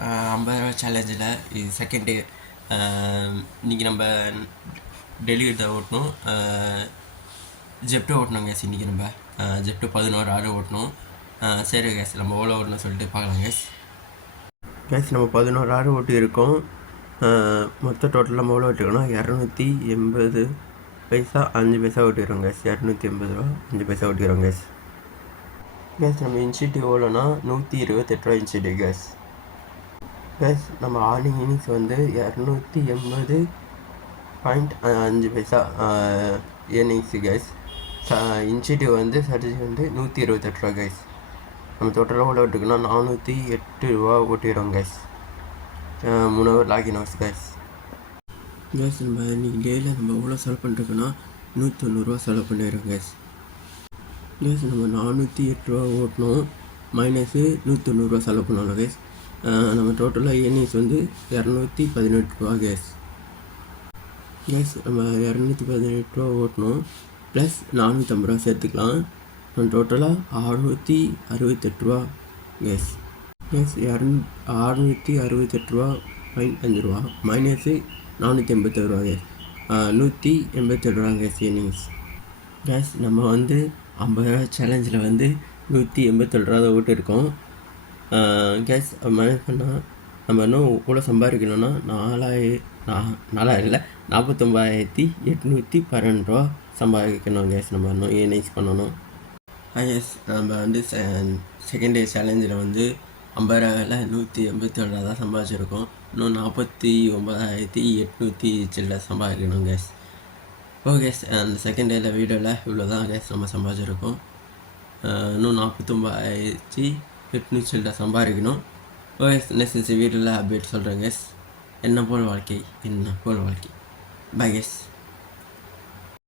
50,000 சேலஞ்சில் இது second day. இன்றைக்கி நம்ம டெலிவரி தான் ஓட்டணும், ஜெப்டோ ஓட்டணும் கேஸ். இன்றைக்கி நம்ம ஜெப்டோ 11 ஆறு ஓட்டணும். சரி கேஸ், நம்ம எவ்வளோ ஓட்டணும் சொல்லிட்டு பார்க்கலாம் கேஸ். கேஸ் நம்ம 11 ஆறு ஓட்டியிருக்கோம். மொத்த டோட்டலாக நம்ம எவ்வளோ ஓட்டிருக்கோம்னா 280 பைசா 5 பைசா ஓட்டிடுறோம் கேஸ். 280 ரூபா 5 பைசா ஓட்டிடுறோம் கேஸ். கேஸ் நம்ம இன்ஸ்டியூட் எவ்வளோனா 128 ரூபா இன்ஸ்டியூட் கேஸ். கேஸ் நம்ம ஆர்னிங் இன்னிங்ஸ் வந்து 280.5 பைசா ஏர்னிங்ஸு கேஸ். இன்ஸ்டியூட் வந்து சர்ஜி வந்து 128 ரூபா கேஸ். நம்ம டோட்டலாக எவ்வளோ ஓட்டுக்குன்னா 408 ரூபா ஓட்டிடுறோம் cash. 3 hour login hours cash. Cash நம்ம இன்றைக்கி டேயில் நம்ம எவ்வளோ செலவு பண்ணிருக்கோன்னா 190 செலவு பண்ணிடுறோம் கேஸ். கேஸ் நம்ம 408 ரூபா ஓட்டணும், மைனஸு 190 செலவு பண்ணணும் கேஸ். நம்ம டோட்டலாக ஏர்னிங்ஸ் வந்து 218 ரூபா கேஸ். கேஸ் நம்ம 218 ரூபா ஓட்டணும், ப்ளஸ் 450 ரூபா சேர்த்துக்கலாம். நம்ம டோட்டலாக 668 ரூபா கேஸ். கேஸ் 668 ரூபா 5 ரூபா மைனஸு 487 ரூபா கேஸ். 187 ரூபா கேஸ் ஏர்னிங்ஸ். கேஸ் நம்ம வந்து 50,000 சேலஞ்சில் வந்து 187 ரூபா தான் ஓட்டிருக்கோம். கேஸ் மேனேஜ் பண்ணால் நம்ம இன்னும் கூட சம்பாதிக்கணும்னா 4,000 இல்லை 49,812 ரூபா சம்பாதிக்கணும் கேஸ். நம்ம இன்னும் ஏர்னிங்ஸ் பண்ணணும். கேஸ் நம்ம வந்து செகண்ட் டே சேலஞ்சில் வந்து 50,000 187 ரூபா தான் சம்பாதிச்சிருக்கோம். இன்னும் 49,800 சில்லரை சம்பாதிக்கணும் கேஸ். ஓகே கேஸ், அந்த செகண்ட் டேயில் வீடியோவில் இவ்வளோ தான் கேஸ் நம்ம சம்பாதிச்சிருக்கோம். இன்னும் 49,800 சில்லரை சம்பாதிக்கணும். ஓகே, நெக்ஸ்ட் வீடியோவில் அப்டேட் சொல்கிறேன் கேஸ். என்ன போல் வாழ்க்கை, என்ன போல் வாழ்க்கை. Bye case.